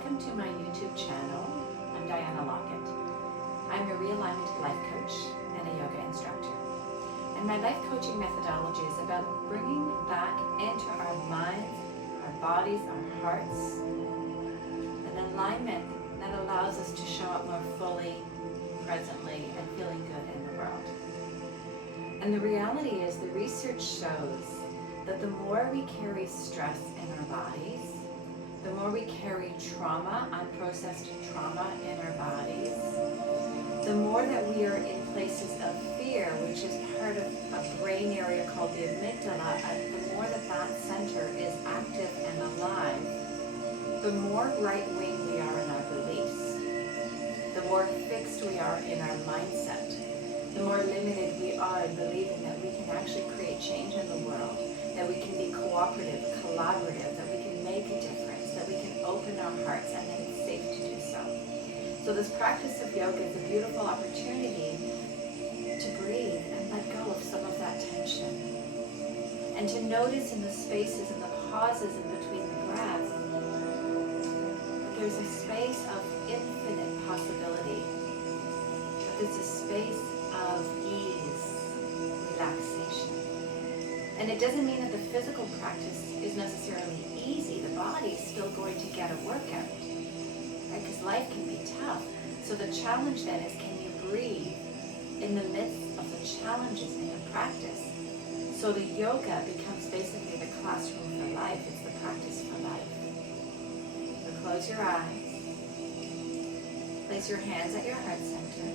welcome to my YouTube channel. I'm Diana Lockett. I'm a realignment life coach and a yoga instructor. And my life coaching methodology is about bringing back into our minds, our bodies, our hearts, an alignment that allows us to show up more fully, presently, and feeling good in the world. And the reality is, the research shows that the more we carry stress in our bodies, the more we carry trauma, unprocessed trauma in our bodies, the more that we are in places of fear, which is part of a brain area called the amygdala, and the more that that center is active and alive, the more right-wing we are in our beliefs, the more fixed we are in our mindset, the more limited we are in believing that we can actually create change in the world, that we can be cooperative, collaborative, that we can make a difference, that we can open our hearts, and that it's safe to do so. So this practice of yoga is a beautiful opportunity to breathe and let go of some of that tension. And to notice in the spaces and the pauses in between the breaths, that there's a space of infinite possibility, that there's a space of ease, relaxation. And it doesn't mean that the physical practice is necessarily easy. The body's still going to get a workout, right? Because life can be tough. So the challenge then is, can you breathe in the midst of the challenges in your practice? So the yoga becomes basically the classroom for life. It's the practice for life. So close your eyes. Place your hands at your heart center.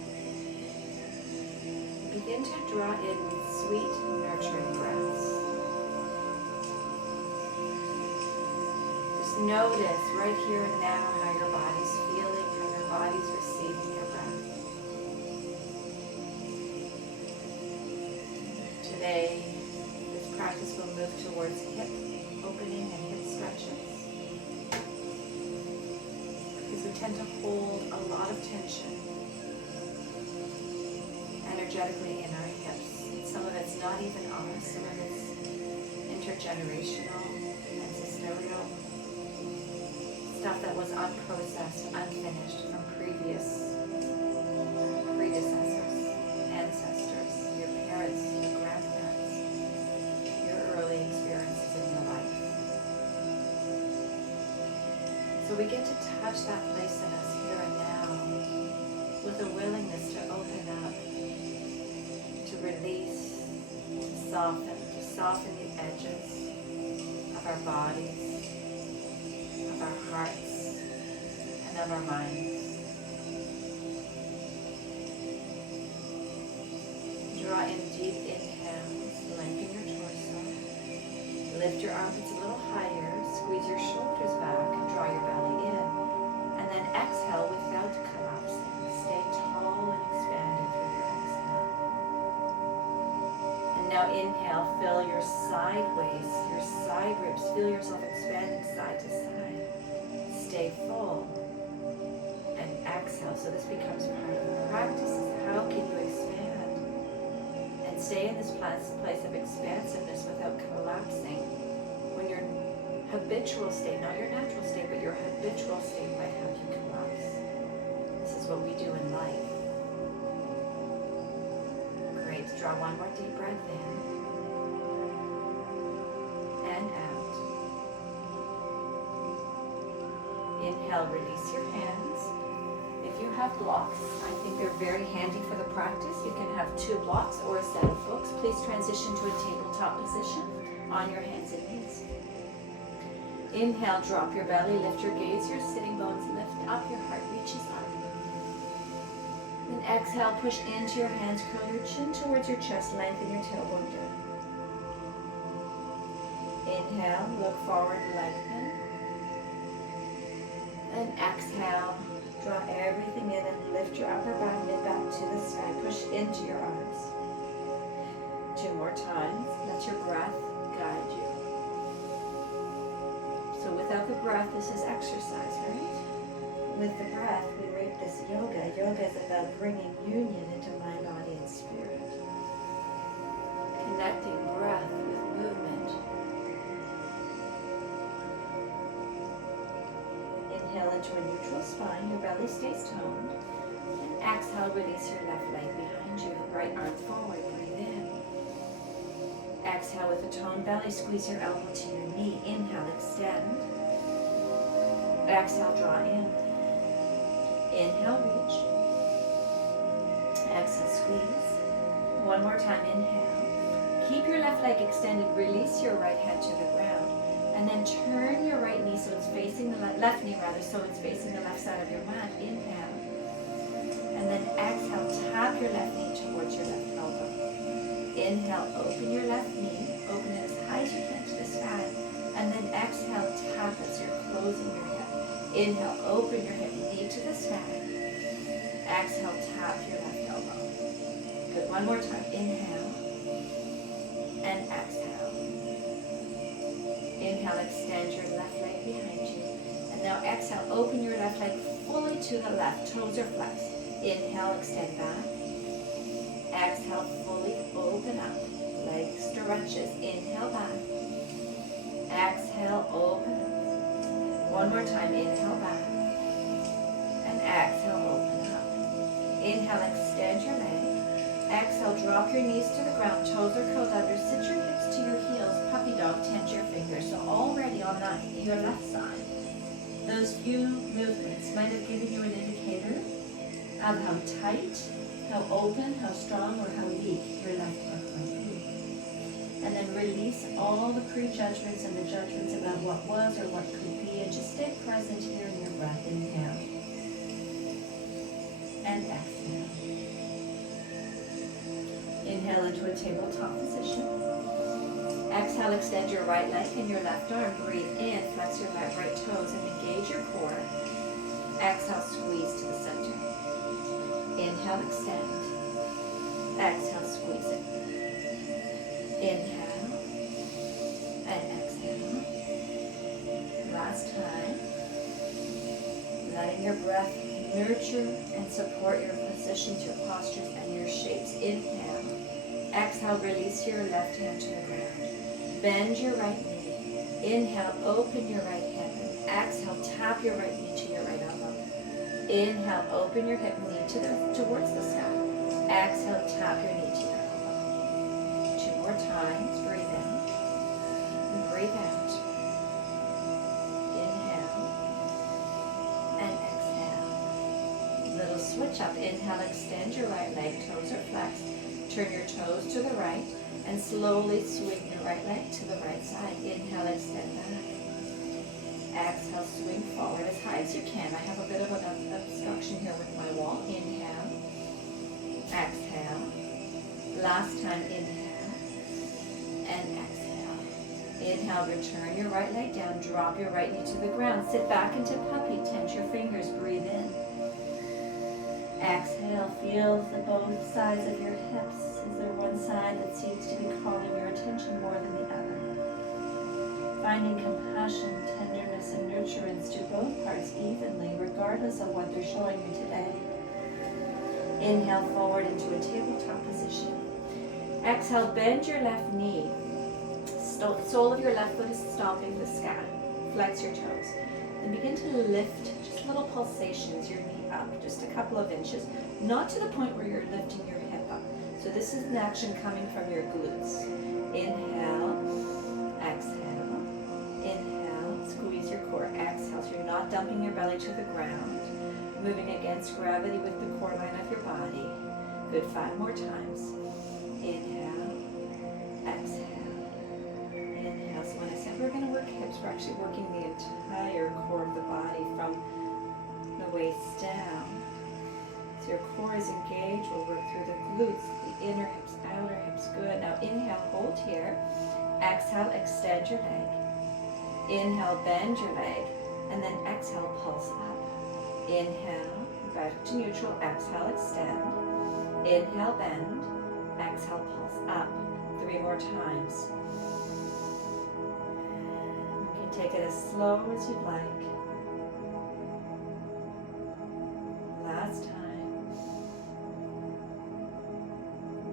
Begin to draw in sweet, nurturing breaths. Just notice right here and now how your body's feeling, how your body's receiving your breath. Today, this practice will move towards hip opening and hip stretches, because we tend to hold a lot of tension energetically in our hips. Some of it's not even ours, some of it's intergenerational, ancestral, stuff that was unprocessed, unfinished from previous predecessors, ancestors, your parents, your grandparents, your early experiences in your life. So we get to touch that place in us here and now with a willingness to open up, to release, to soften the edges of our bodies, of our hearts, and of our minds. Draw in deep inhales, lengthen your torso, lift your armpits a little higher, squeeze your shoulders back, and draw your belly in, and then exhale without collapsing. Stay tall and expanded through your exhale. And now inhale, fill your side waist, your side ribs, feel yourself expanding side to side. Stay full and exhale. So this becomes part of the practice, is how can you expand and stay in this place of expansiveness without collapsing when your habitual state, not your natural state, but your habitual state might have you collapse. This is what we do in life. Great. Draw one more deep breath in and out. Inhale, release your hands. If you have blocks, I think they're very handy for the practice. You can have 2 blocks or a set of books. Please transition to a tabletop position on your hands and knees. Inhale, drop your belly, lift your gaze, your sitting bones lift up, your heart reaches up. Then exhale, push into your hands, curl your chin towards your chest, lengthen your tailbone down. Inhale, look forward, lengthen. And exhale, draw everything in and lift your upper back, mid-back to the sky. Push into your arms. 2 more times. Let your breath guide you. So without the breath, this is exercise, right? With the breath, we make this yoga. Yoga is about bringing union into mind, body, and spirit. Connecting breath with movement. Inhale into a neutral spine. Your belly stays toned. And exhale, release your left leg behind you. Right arm forward. Breathe in. Exhale with a toned belly. Squeeze your elbow to your knee. Inhale, extend. Exhale, draw in. Inhale, reach. Exhale, squeeze. One more time, inhale. Keep your left leg extended. Release your right hand to the ground. And then turn your right knee so it's facing the left knee rather, so it's facing the left side of your mat. Inhale. And then exhale, tap your left knee towards your left elbow. Inhale, open your left knee. Open it as high as you can to the sky. And then exhale, tap as you're closing your hip. Inhale, open your hip, knee to the sky. Exhale, tap your left elbow. Good, one more time. Inhale. And exhale. Inhale, extend your left leg behind you. And now exhale, open your left leg fully to the left. Toes are flexed. Inhale, extend back. Exhale, fully open up. Leg stretches. Inhale back. Exhale, open up. One more time. Inhale back. And exhale, open up. Inhale, extend your leg. Exhale, drop your knees to the ground. Toes are curled under. Sit your hips to your heels. Puppy dog, tense your fingers. So already on your left side, those few movements might have given you an indicator of how tight, how open, how strong, or how weak your left hip might be. And then release all the prejudgments and the judgments about what was or what could be, and just stay present here in your breath. Inhale. And exhale. Inhale into a tabletop position. Exhale, extend your right leg and your left arm. Breathe in, flex your right toes and engage your core. Exhale, squeeze to the center. Inhale, extend. Exhale, squeeze it. Inhale and exhale. Last time. Letting your breath nurture and support your positions, your postures, and your shapes. Inhale. Exhale, release your left hand to the ground. Bend your right knee. Inhale, open your right hip. And exhale, tap your right knee to your right elbow. Inhale, open your hip, knee towards the sky. Exhale, tap your knee to your elbow. 2 more times. Breathe in. And breathe out. Inhale. And exhale. Little switch up. Inhale, extend your right leg. Toes are flexed. Turn your toes to the right and slowly swing your right leg to the right side. Inhale, extend back. Exhale, swing forward as high as you can. I have a bit of an obstruction here with my wall. Inhale. Exhale. Last time, inhale. And exhale. Inhale, return your right leg down. Drop your right knee to the ground. Sit back into puppy. Tense your fingers. Breathe in. Exhale, feel both sides of your hips. Is there one side that seems to be calling your attention more than the other? Finding compassion, tenderness, and nurturance to both parts evenly, regardless of what they're showing you today. Inhale forward into a tabletop position. Exhale, bend your left knee. Sole of your left foot is stomping the sky. Flex your toes. And begin to lift, just little pulsations, your knee up just a couple of inches, not to the point where you're lifting your hip up. So this is an action coming from your glutes. Inhale, exhale, inhale, squeeze your core, exhale, so you're not dumping your belly to the ground, moving against gravity with the core line of your body. Good, 5 more times. Inhale, exhale, inhale. So when I said we're going to work hips, we're actually working the entire core of the body from the waist down. So your core is engaged. We'll work through the glutes, the inner hips, outer hips. Good. Now inhale, hold here. Exhale, extend your leg. Inhale, bend your leg. And then exhale, pulse up. Inhale, back to neutral. Exhale, extend. Inhale, bend. Exhale, pulse up. 3 more times. You can take it as slow as you'd like. Last time.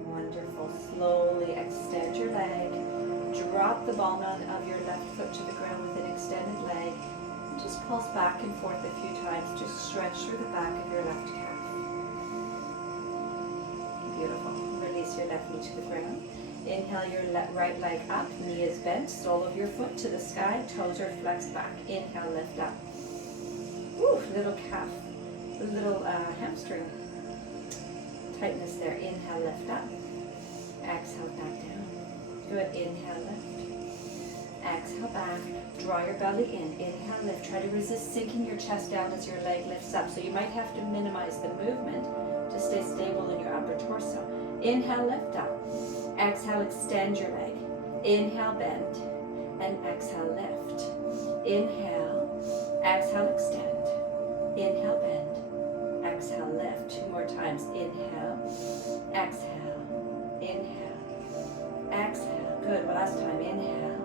Wonderful. Slowly extend your leg. Drop the ball mount of your left foot to the ground with an extended leg. And just pulse back and forth a few times to stretch through the back of your left calf. Beautiful. Release your left knee to the ground. Inhale your right leg up, knee is bent, sole of your foot to the sky, toes are flexed back. Inhale, lift up. Woo, little calf, little hamstring tightness there. Inhale, lift up. Exhale, back down. Good. Inhale, lift. Exhale, back. Draw your belly in. Inhale, lift. Try to resist sinking your chest down as your leg lifts up. So you might have to minimize the movement to stay stable in your upper torso. Inhale, lift up. Exhale, extend your leg. Inhale, bend. And exhale, lift. Inhale. Exhale, extend. Inhale, bend. Exhale, lift. 2 more times. Inhale. Exhale. Inhale. Exhale. Good. One last time. Inhale.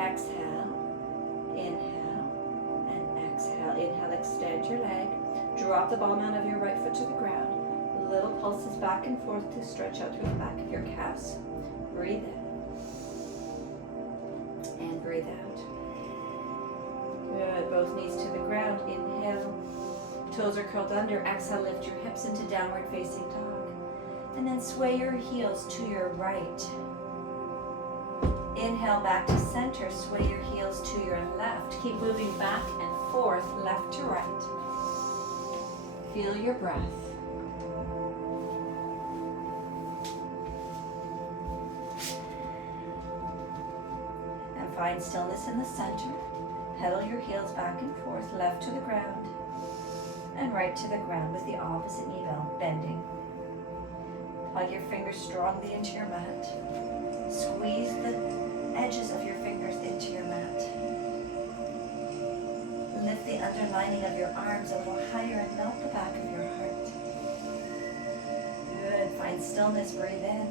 Exhale. Inhale. And exhale. Inhale, extend your leg. Drop the ball mound of your right foot to the ground. Little pulses back and forth to stretch out through the back of your calves. Breathe in. And breathe out. Good. Both knees to the ground. Inhale. Toes are curled under. Exhale, lift your hips into downward facing dog. And then sway your heels to your right. Inhale back to center. Sway your heels to your left. Keep moving back and forth, left to right. Feel your breath. And find stillness in the center. Pedal your heels back and forth, left to the ground and right to the ground with the opposite knee bending. Plug your fingers strongly into your mat. Squeeze the edges of your fingers into your mat. Lift the underlining of your arms a little higher and melt the back of your heart. Good. Find stillness. Breathe in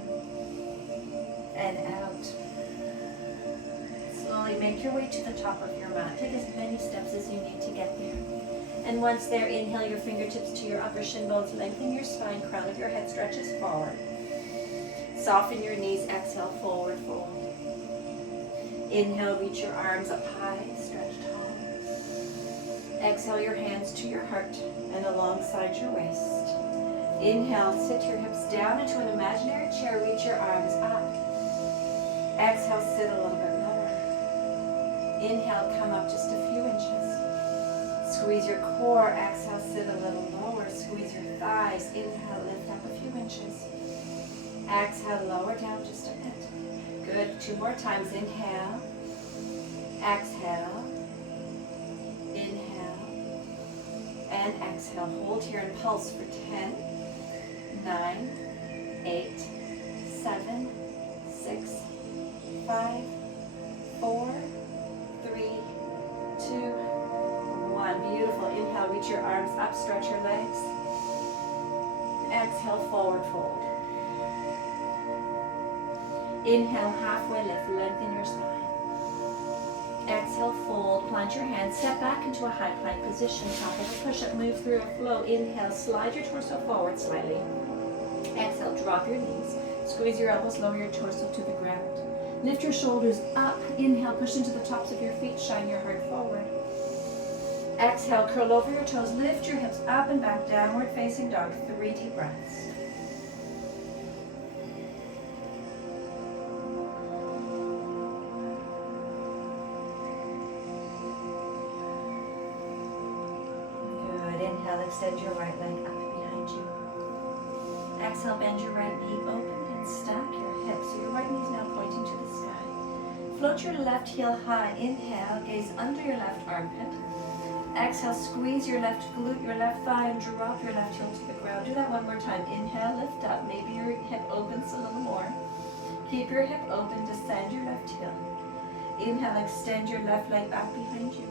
and out. Slowly make your way to the top of your mat. Take as many steps as you need to get there. And once there, inhale your fingertips to your upper shin bones. Lengthen your spine. Crown of your head stretches forward. Soften your knees. Exhale, forward fold. Inhale, reach your arms up high. Stretch tall. Exhale your hands to your heart and alongside your waist. Inhale, sit your hips down into an imaginary chair. Reach your arms up. Exhale, sit a little bit lower. Inhale, come up just a few inches. Squeeze your core. Exhale, sit a little lower. Squeeze your thighs. Inhale, lift up a few inches. Exhale, lower down just a bit. Good. 2 more times. Inhale. Exhale. Inhale. And exhale. Hold here and pulse for 10, 9, 8, 7, 6, 5, 4, 3, 2, 1. Beautiful. Inhale, reach your arms up, stretch your legs. Exhale, forward fold. Inhale, halfway lift, lengthen your spine. Exhale, fold, plant your hands, step back into a high plank position, top of a push-up, move through a flow. Inhale, slide your torso forward slightly. Exhale, drop your knees, squeeze your elbows, lower your torso to the ground. Lift your shoulders up. Inhale, push into the tops of your feet, shine your heart forward. Exhale, curl over your toes, lift your hips up and back, downward facing dog. 3 deep breaths. Good. Inhale, extend your right leg up behind you. Exhale, bend your right knee open and stack your hips. So your right knee is now pointing to the sky. Float your left heel high. Inhale, gaze under your left armpit. Exhale, squeeze your left glute, your left thigh, and drop your left heel to the ground. Do that one more time. Inhale, lift up. Maybe your hip opens a little more. Keep your hip open, descend your left heel. Inhale, extend your left leg back behind you.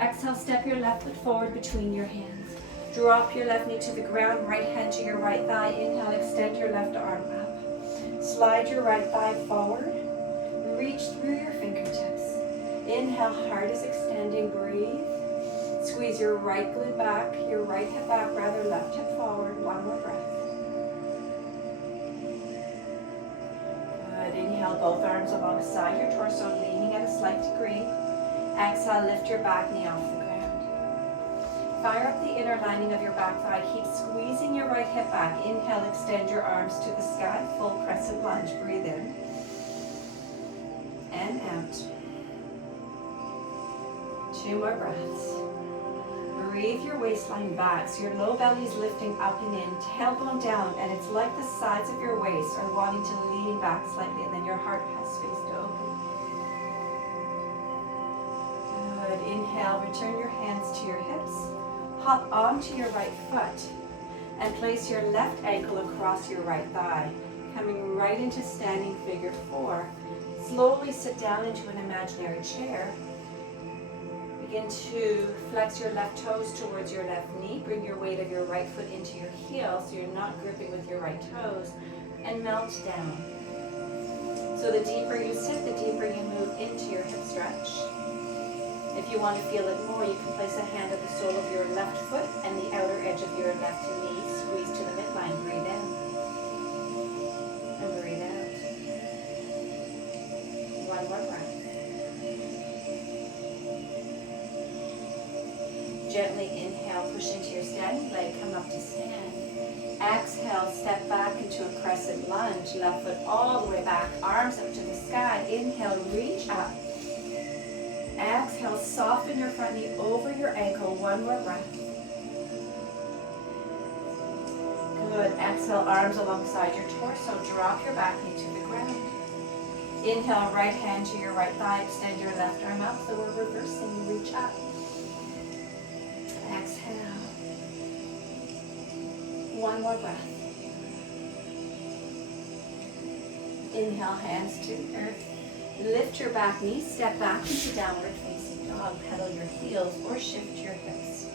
Exhale, step your left foot forward between your hands. Drop your left knee to the ground, right hand to your right thigh. Inhale, extend your left arm up. Slide your right thigh forward. Reach through your fingertips. Inhale, heart is extending, breathe. Squeeze your right glute back, your right hip back, rather left hip forward. 1 more breath. Good. Inhale, both arms alongside your torso, leaning at a slight degree. Exhale, lift your back knee off the ground. Fire up the inner lining of your back thigh. Keep squeezing your right hip back. Inhale, extend your arms to the sky. Full crescent lunge. Breathe in. And out. 2 more breaths. Breathe your waistline back so your low belly is lifting up and in, tailbone down, and it's like the sides of your waist are wanting to lean back slightly, and then your heart has space to open. Good. Inhale, return your hands to your hips. Hop onto your right foot and place your left ankle across your right thigh, coming right into standing figure 4. Slowly sit down into an imaginary chair. Begin to flex your left toes towards your left knee. Bring your weight of your right foot into your heel so you're not gripping with your right toes, and melt down. So the deeper you sit, the deeper you move into your hip stretch. If you want to feel it more, you can place a hand at the sole of your left foot and the outer edge of your left knee. Squeeze to the midline. Breathe in. And breathe out. 1 more breath. Gently inhale, push into your standing leg, come up to stand. Exhale, step back into a crescent lunge. Left foot all the way back, arms up to the sky. Inhale, reach up. Exhale, soften your front knee over your ankle. 1 more breath. Good. Exhale, arms alongside your torso. Drop your back knee to the ground. Inhale, right hand to your right thigh. Extend your left arm up. So we're reversing. Reach up. Exhale. 1 more breath. Inhale, hands to the earth. Lift your back knee, step back into downward facing dog. Pedal your heels or shift your hips.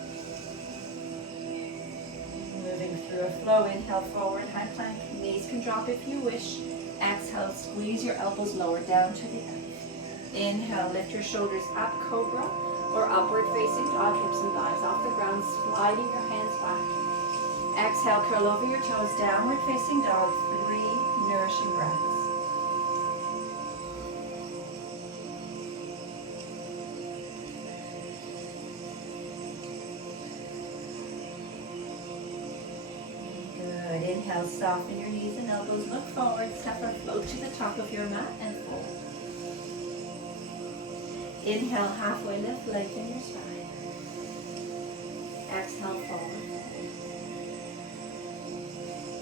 Moving through a flow. Inhale, forward high plank. Knees can drop if you wish. Exhale, squeeze your elbows lower down to the earth. Inhale, lift your shoulders up, cobra, or upward facing dog, hips and thighs off the ground, sliding your hands back. Exhale, curl over your toes, downward facing dog, 3 nourishing breaths. Good. Inhale, soften your knees and elbows, look forward, step or float to the top of your mat and fold. Inhale, halfway lift, lengthen your spine. Exhale, forward.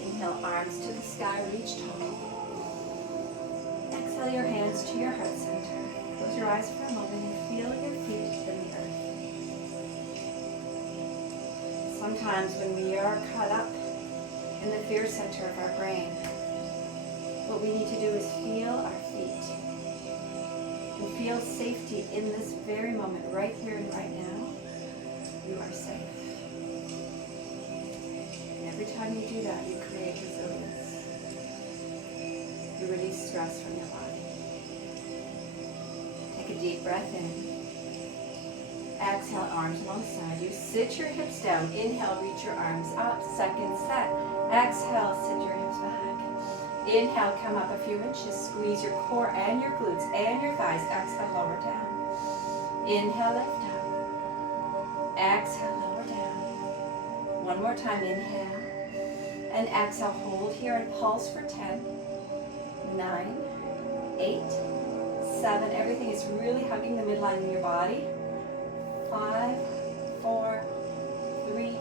Inhale, arms to the sky, reach tall. Exhale, your hands to your heart center. Close your eyes for a moment and feel your feet in the earth. Sometimes when we are caught up in the fear center of our brain, what we need to do is feel our feet. And feel safety in this very moment, right here and right now. You are safe. And every time you do that, you create resilience. You release stress from your body. Take a deep breath in. Exhale, arms alongside you. Sit your hips down. Inhale, reach your arms up. Second set. Exhale, sit your hips back. Inhale, come up a few inches. Squeeze your core and your glutes and your thighs. Exhale, lower down. Inhale, lift up. Exhale, lower down. 1 more time. Inhale. And exhale, hold here and pulse for 10, 9, 8, 7. Everything is really hugging the midline in your body. 5, 4, 3,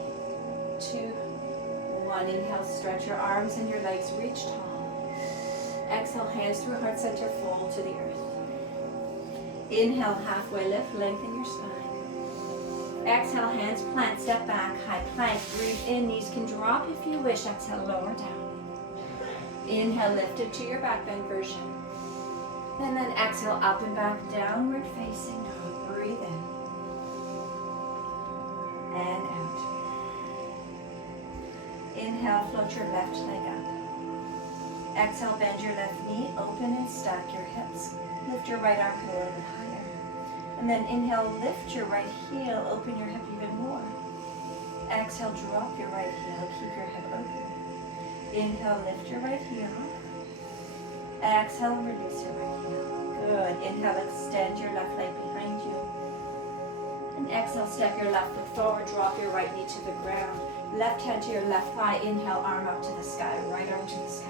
2, 1. Inhale, stretch your arms and your legs, reach tall. Exhale, hands through heart center, fold to the earth. Inhale, halfway lift, lengthen your spine. Exhale, hands plant, step back, high plank. Breathe in, knees can drop if you wish. Exhale, lower down. Inhale, lift it to your back bend version. And then exhale, up and back, downward facing dog. Breathe in. And out. Inhale, float your left leg up. Exhale, bend your left knee, open and stack your hips. Lift your right arm a little bit higher. And then inhale, lift your right heel, open your hip even more. Exhale, drop your right heel, keep your hip open. Inhale, lift your right heel. Exhale, release your right heel. Good. Inhale, extend your left leg behind you. Exhale, step your left foot forward, drop your right knee to the ground. Left hand to your left thigh, inhale, arm up to the sky, right arm to the sky.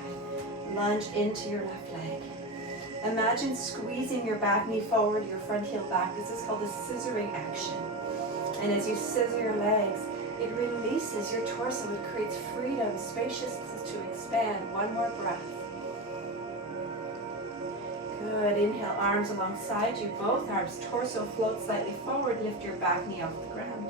Lunge into your left leg. Imagine squeezing your back knee forward, your front heel back. This is called the scissoring action. And as you scissor your legs, it releases your torso. It creates freedom, spaciousness to expand. One more breath. Good. Inhale, arms alongside you, both arms, torso float slightly forward. Lift your back knee off the ground.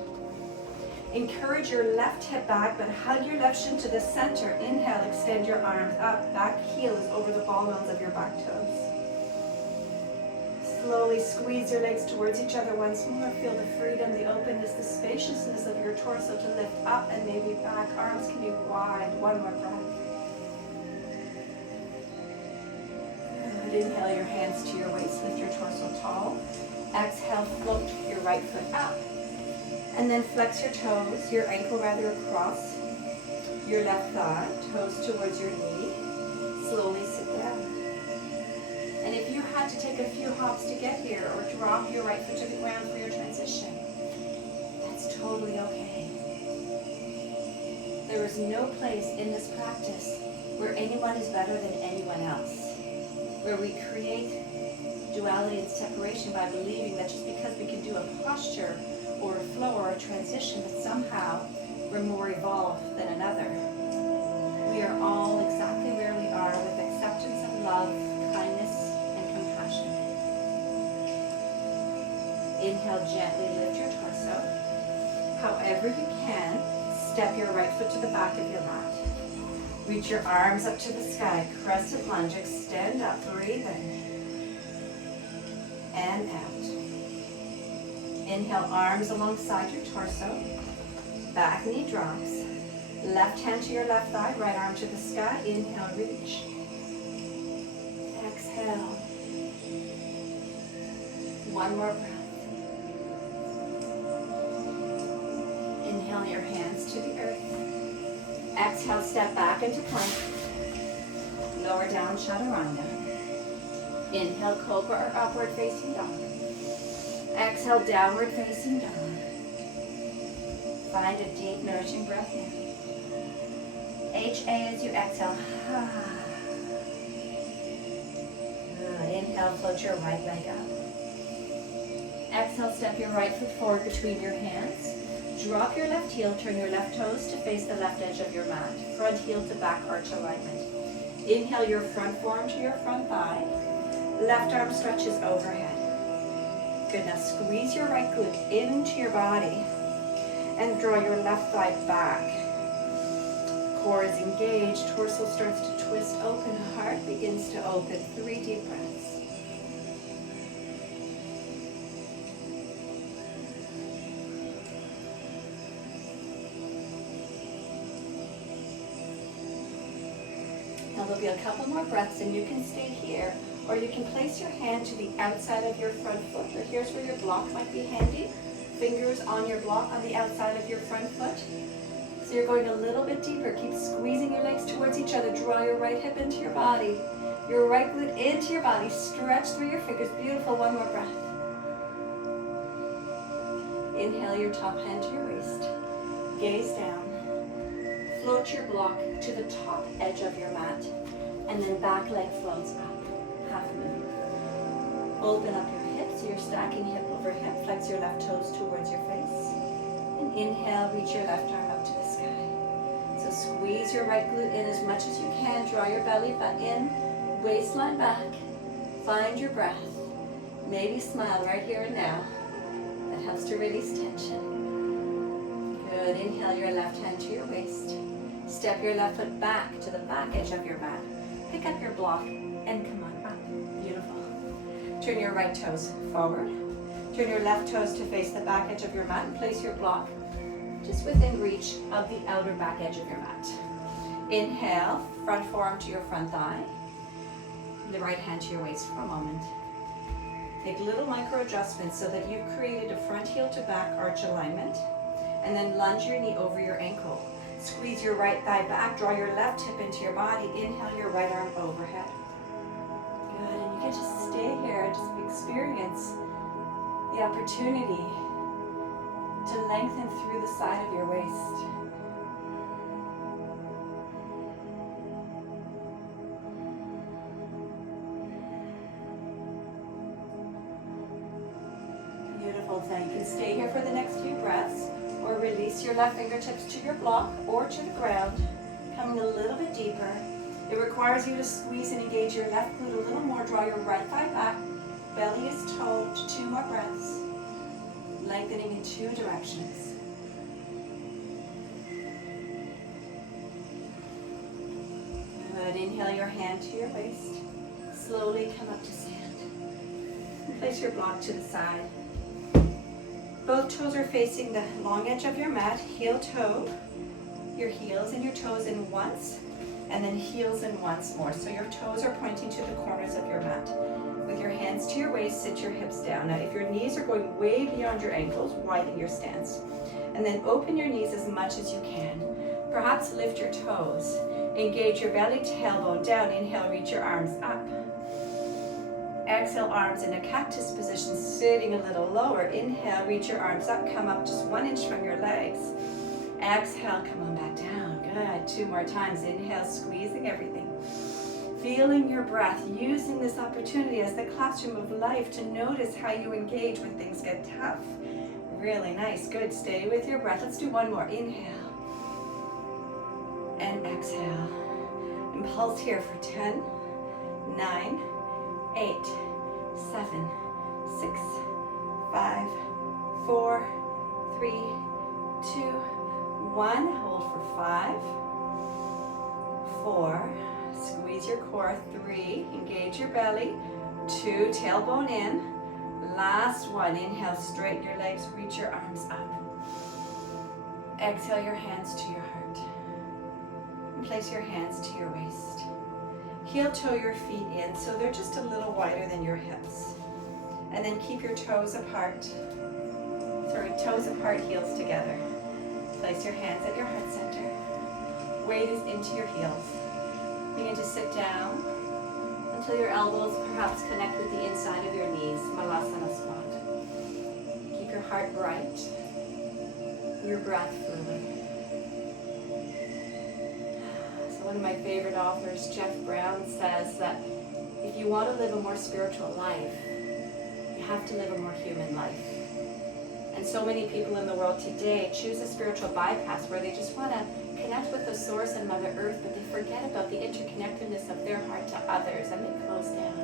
Encourage your left hip back, but hug your left shin to the center. Inhale, extend your arms up. Back heel is over the ball bones of your back toes. Slowly squeeze your legs towards each other once more. Feel the freedom, the openness, the spaciousness of your torso to lift up and maybe back. Arms can be wide. One more breath. Good. Inhale your hands to your waist. Lift your torso tall. Exhale, float your right foot up. And then flex your toes, your ankle rather across your left thigh, toes towards your knee. Slowly sit down. And if you had to take a few hops to get here or drop your right foot to the ground for your transition, that's totally okay. There is no place in this practice where anyone is better than anyone else, where we create duality and separation by believing that just because we can do a posture or a flow or a transition that somehow we're more evolved than another. We are all exactly where we are with acceptance and love, kindness and compassion. Inhale, gently lift your torso. However you can, step your right foot to the back of your mat. Reach your arms up to the sky, crescent lunge, extend up, breathe in and out. Inhale, arms alongside your torso. Back knee drops. Left hand to your left thigh, right arm to the sky. Inhale, reach. Exhale. One more breath. Inhale your hands to the earth. Exhale, step back into plank. Lower down, chaturanga. Inhale, cobra or upward facing dog. Exhale, downward facing dog. Find a deep, nourishing breath in. HA as you exhale. Good. Inhale, float your right leg up. Exhale, step your right foot forward between your hands. Drop your left heel, turn your left toes to face the left edge of your mat. Front heel to back arch alignment. Inhale your front forearm to your front thigh. Left arm stretches overhead. Good, now squeeze your right glute into your body and draw your left thigh back. Core is engaged, torso starts to twist open, heart begins to open. 3 deep breaths. Now there'll be a couple more breaths and you can stay here. Or you can place your hand to the outside of your front foot, or here's where your block might be handy. Fingers on your block on the outside of your front foot. So you're going a little bit deeper. Keep squeezing your legs towards each other. Draw your right hip into your body. Your right glute into your body. Stretch through your fingers. Beautiful. One more breath. Inhale your top hand to your waist. Gaze down. Float your block to the top edge of your mat. And then back leg floats up. Half moon. Open up your hips, so you're stacking hip over hip. Flex your left toes towards your face. And inhale, reach your left arm up to the sky. So squeeze your right glute in as much as you can. Draw your belly back in, waistline back. Find your breath. Maybe smile right here and now. That helps to release tension. Good. Inhale your left hand to your waist. Step your left foot back to the back edge of your mat. Pick up your block and come on up. Beautiful. Turn your right toes forward. Turn your left toes to face the back edge of your mat and place your block just within reach of the outer back edge of your mat. Inhale, front forearm to your front thigh. The right hand to your waist for a moment. Make little micro adjustments so that you've created a front heel to back arch alignment. And then lunge your knee over your ankle. Squeeze your right thigh back, draw your left hip into your body. Inhale your right arm overhead. Good, and you can just stay here and just experience the opportunity lengthen through the side of your waist. Beautiful, thank you. Stay here for the next few breaths, or release your left fingertips to your block or to the ground, coming a little bit deeper. It requires you to squeeze and engage your left glute a little more. Draw your right thigh back. Belly is toed. 2 more breaths. Lengthening in 2 directions. Good. Inhale your hand to your waist. Slowly come up to sand. And place your block to the side. Both toes are facing the long edge of your mat. Heel toe. Your heels and your toes in once, and then heels in once more. So your toes are pointing to the corners of your mat. With your hands to your waist, sit your hips down. Now, if your knees are going way beyond your ankles, widen your stance. And then open your knees as much as you can. Perhaps lift your toes. Engage your belly, tailbone down. Inhale, reach your arms up. Exhale, arms in a cactus position, sitting a little lower. Inhale, reach your arms up, come up just 1 inch from your legs. Exhale, come on back down. Good. 2 more times. Inhale, squeezing everything. Feeling your breath, using this opportunity as the classroom of life to notice how you engage when things get tough. Really nice. Good. Stay with your breath. Let's do 1 more. Inhale. And exhale. And pulse here for 10, 9, 8, 7, 6, 5, 4, 3, 2, 1. Hold for 5, 4. Squeeze your core. 3. Engage your belly. 2. Tailbone in. Last 1. Inhale, straighten your legs. Reach your arms up. Exhale your hands to your heart. And place your hands to your waist. Heel toe your feet in so they're just a little wider than your hips. And then keep your toes apart. Toes apart, heels together. Place your hands at your heart center. Weight is into your heels. Begin to sit down until your elbows perhaps connect with the inside of your knees. Malasana squat. Keep your heart bright. Your breath fluid. One of my favorite authors, Jeff Brown, says that if you want to live a more spiritual life, you have to live a more human life. And so many people in the world today choose a spiritual bypass where they just want to connect with the source and Mother Earth, but they forget about the interconnectedness of their heart to others, and they close down.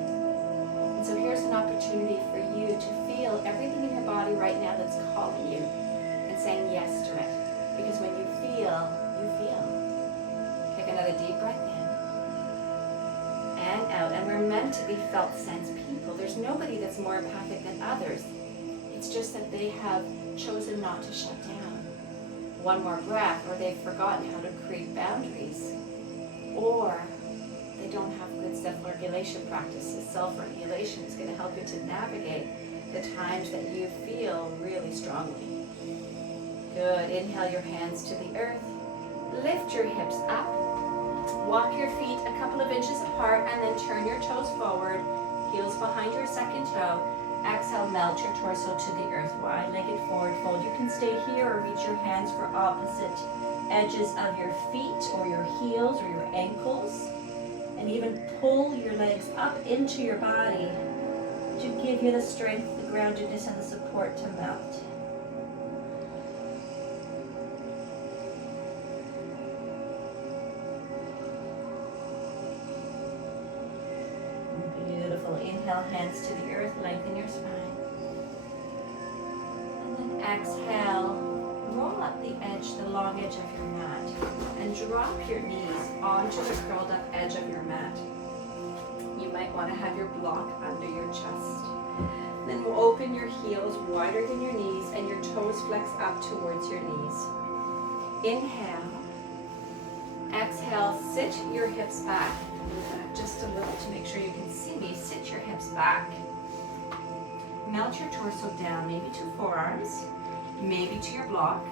And so here's an opportunity for you to feel everything in your body right now that's calling you and saying yes to it. Because when you feel, you feel. Take another deep breath in and out. And we're meant to be felt sense people. There's nobody that's more empathic than others. It's just that they have chosen not to shut down. 1 more breath, or they've forgotten how to create boundaries, or they don't have good self-regulation practices. Self-regulation is going to help you to navigate the times that you feel really strongly. Good. Inhale your hands to the earth. Lift your hips up. Walk your feet a couple of inches apart and then turn your toes forward, heels behind your second toe. Exhale, melt your torso to the earth, wide-legged forward fold. You can stay here or reach your hands for opposite edges of your feet or your heels or your ankles. And even pull your legs up into your body to give you the strength, the groundedness, and the support to melt. Inhale, hands to the earth, lengthen your spine. And then exhale, roll up the edge, the long edge of your mat, and drop your knees onto the curled up edge of your mat. You might want to have your block under your chest. Then we'll open your heels wider than your knees and your toes flex up towards your knees. Inhale. Exhale, sit your hips back. Just a little to make sure you can see me. Sit your hips back. Melt your torso down, maybe to forearms, maybe to your block,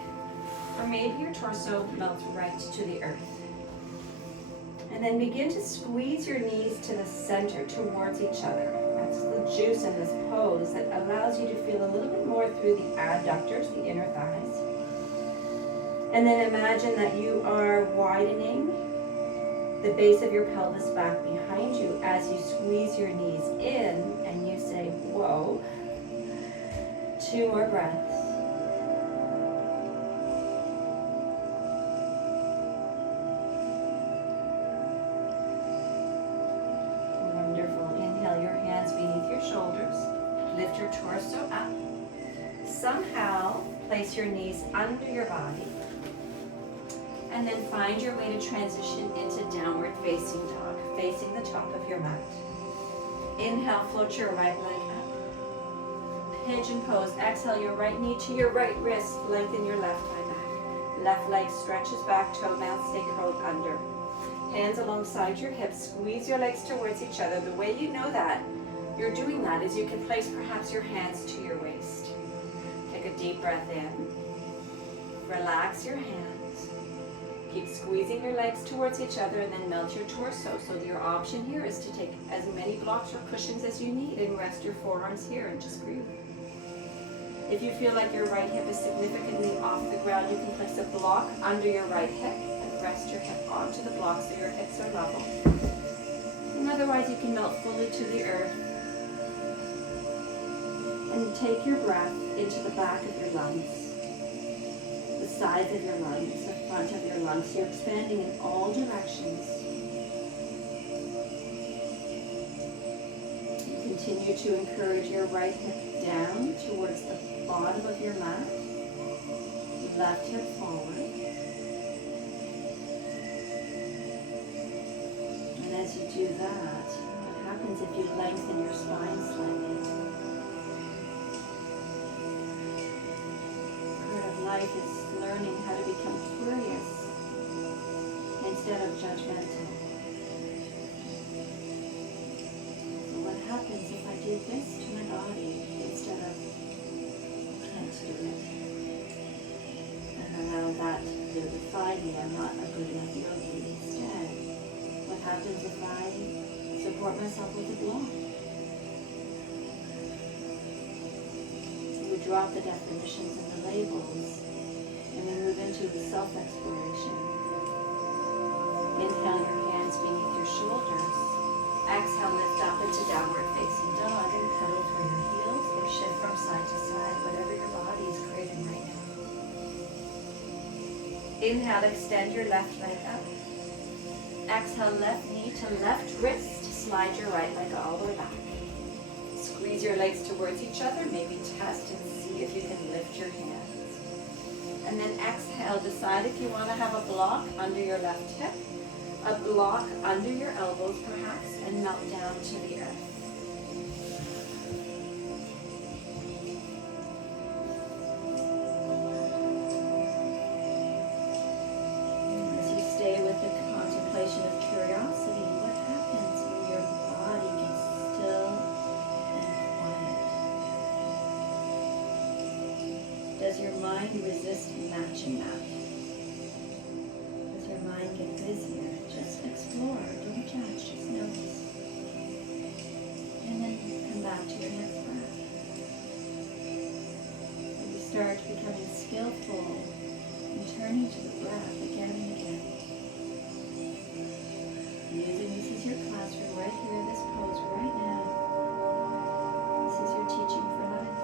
or maybe your torso melts right to the earth. And then begin to squeeze your knees to the center towards each other. That's the juice in this pose that allows you to feel a little bit more through the adductors, the inner thighs. And then imagine that you are widening the base of your pelvis back behind you as you squeeze your knees in and you say, whoa. 2 more breaths. Wonderful. Inhale your hands beneath your shoulders. Lift your torso up. Somehow place your knees under your body. And then find your way to transition into downward facing dog, facing the top of your mat. Inhale, float your right leg up. Pigeon pose. Exhale your right knee to your right wrist. Lengthen your left thigh back. Left leg stretches back, toe mount stay curled under. Hands alongside your hips. Squeeze your legs towards each other. The way you know that you're doing that is you can place perhaps your hands to your waist. Take a deep breath in. Relax your hands. Keep squeezing your legs towards each other and then melt your torso. So your option here is to take as many blocks or cushions as you need and rest your forearms here and just breathe. If you feel like your right hip is significantly off the ground, you can place a block under your right hip and rest your hip onto the block so your hips are level. And otherwise you can melt fully to the earth. And take your breath into the back of your lungs, the sides of your lungs, the front of your lungs. You're expanding in all directions. You continue to encourage your right hip down towards the bottom of your mat, left hip forward. And as you do that, what happens if you lengthen your spine slightly? Life is learning how to become curious instead of judgmental. So what happens if I do this to my body instead of can't do it? And allow that to define me. I'm not a good enough yogi. Instead, what happens if I support myself with a block? We drop the definitions and the labels, and we move into the self-exploration. Inhale your hands beneath your shoulders. Exhale, lift up into downward facing dog and pedal through your heels or shift from side to side, whatever your body is craving right now. Inhale, extend your left leg up. Exhale, left knee to left wrist. Slide your right leg all the way back. Squeeze your legs towards each other, maybe test and see if you can lift your hands. And then exhale, decide if you want to have a block under your left hip, a block under your elbows perhaps, and melt down to the earth. As you stay with the contemplation of curiosity, what happens when your body gets still and quiet? Does your mind resist matching that? Does your mind get busier? Just explore, don't judge, just notice. And then come back to your next breath. And you start becoming skillful and turning to the breath again and again. Using this as your classroom right here, this pose right now. This is your teaching for life.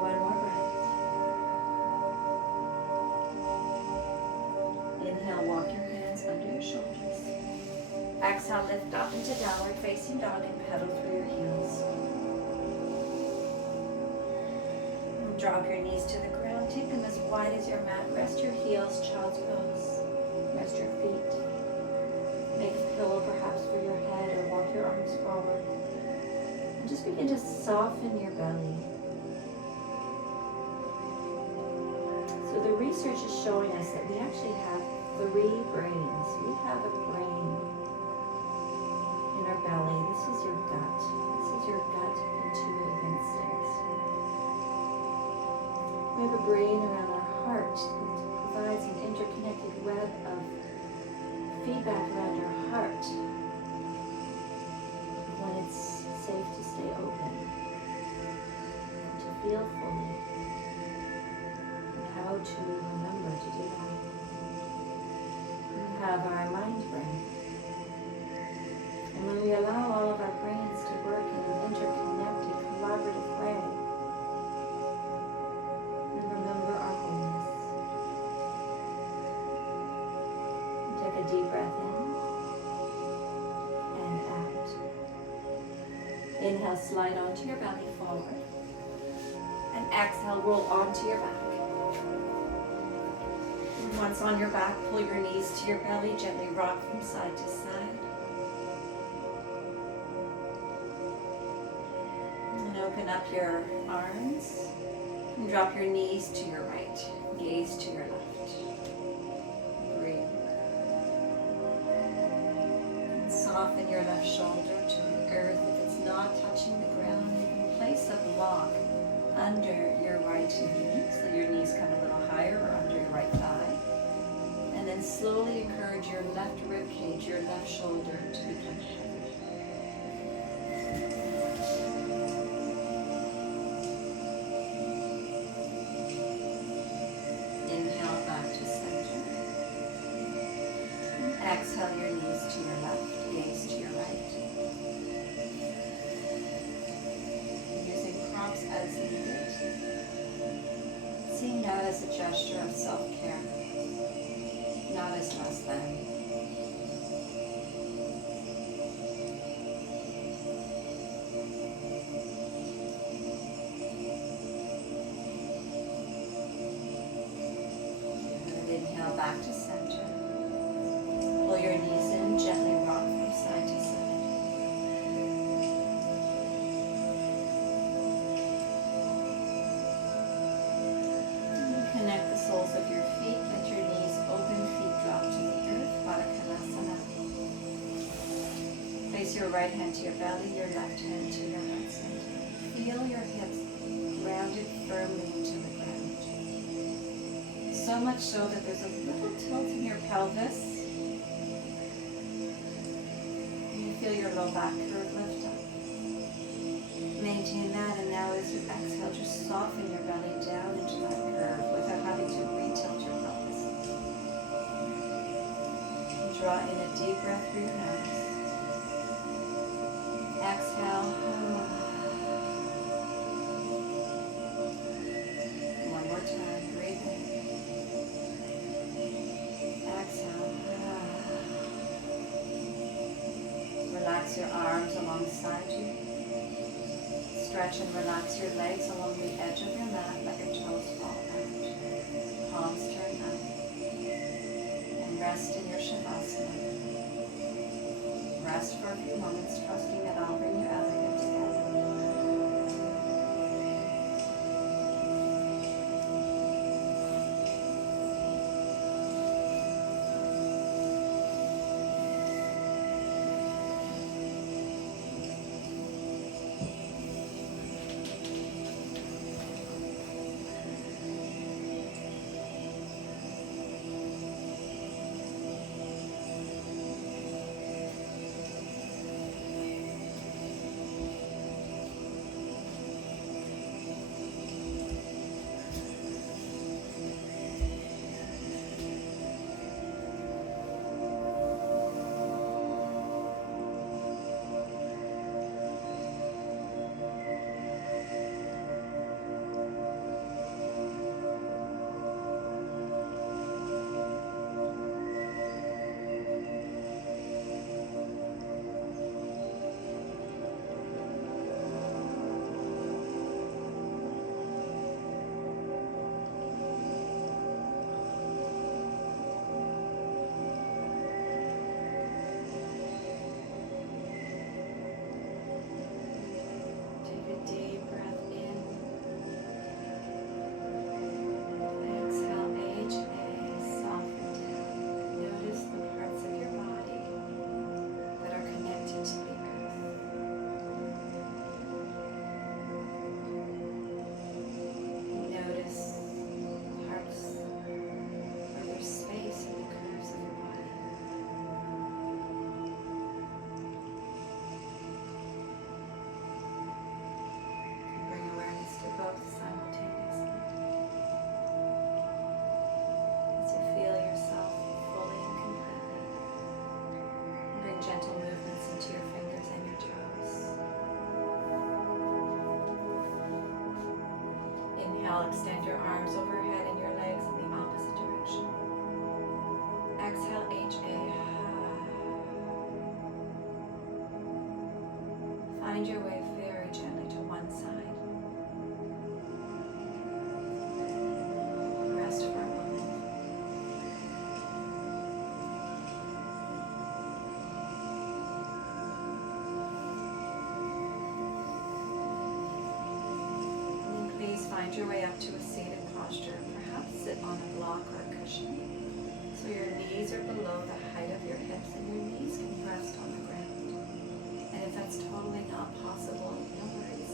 One more breath. Inhale, walk your hands under your shoulders. Exhale, lift up into downward facing dog and pedal through your heels. And drop your knees to the ground. Take them as wide as your mat. Rest your heels, child's pose. Rest your feet. Make a pillow perhaps for your head or walk your arms forward. And just begin to soften your belly. So the research is showing us that we actually have 3 brains. We have a brain in our belly. This is your gut. This is your gut intuitive instincts. We have a brain around our heart that provides an interconnected web of feedback around our heart when it's safe to stay open. to remember to do that. We have our mind brain. And when we allow all of our brains to work in an interconnected, collaborative way, we remember our wholeness. Take a deep breath in and out. Inhale, slide onto your belly forward. And exhale, roll onto your back. And once on your back, pull your knees to your belly, gently rock from side to side. And open up your arms and drop your knees to your right, gaze to your left. Breathe. And soften your left shoulder to the earth. If it's not touching the ground, you can place a block under your right knee so that your knees come a little higher, or under your right thigh. And then slowly encourage your left rib cage, your left shoulder to become heavy. Inhale back to center. And exhale your knees to your left, gaze to your right. Using prompts as needed. Seeing that as a gesture of self-care, not as less than. And inhale back to center. Pull your knees in, gently rock from side to side. Connect the soles of your feet, let your knees open, feet drop to the earth, Baddha-Konasana. Place your right hand to your belly, your left hand to your heart center. Feel your hips grounded firmly into the ground. So much so that there's a little tilt in your pelvis. And you feel your low back curve lift up. Maintain that, and now as you exhale, just soften your belly down into that curve without having to re-tilt your pelvis. And draw in a deep breath through your nose. Exhale. One more time, breathe in. Exhale. Relax your arms alongside you. Stretch and relax your legs along the edge of your mat. Let your toes fall out. Palms turn up. And rest in your Shavasana. Rest for a few moments, trusting that I'll bring you out again together. Inhale, extend your arms overhead and your legs in the opposite direction. Exhale, HA. Find your way very gently to one side. Rest for a moment. And then please find your way up to a seated posture. Perhaps sit on a block or a cushion. So your knees are below the height of your hips and your knees can rest on the ground. And if that's totally not possible, no worries.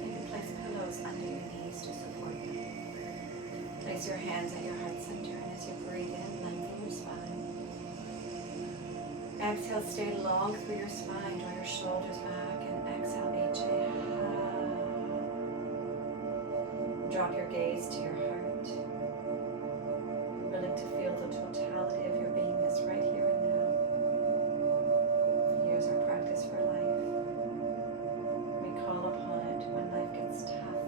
You can place pillows under your knees to support them. Place your hands at your heart center, and as you breathe in, lengthen your spine. Exhale, stay long through your spine, draw your shoulders back, and exhale, HA. Drop your gaze to your heart. Willing to feel the totality of your beingness right here and now. Here's our practice for life. We call upon it when life gets tough,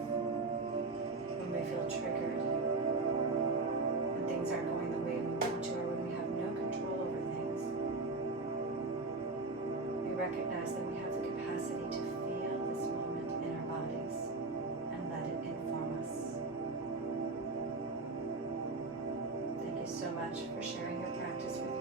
when we feel triggered, when things aren't going the way we want to, or when we have no control over things. We recognize that we have the capacity to feel this moment in our bodies and let it inform us. Thank you so much for sharing your practice with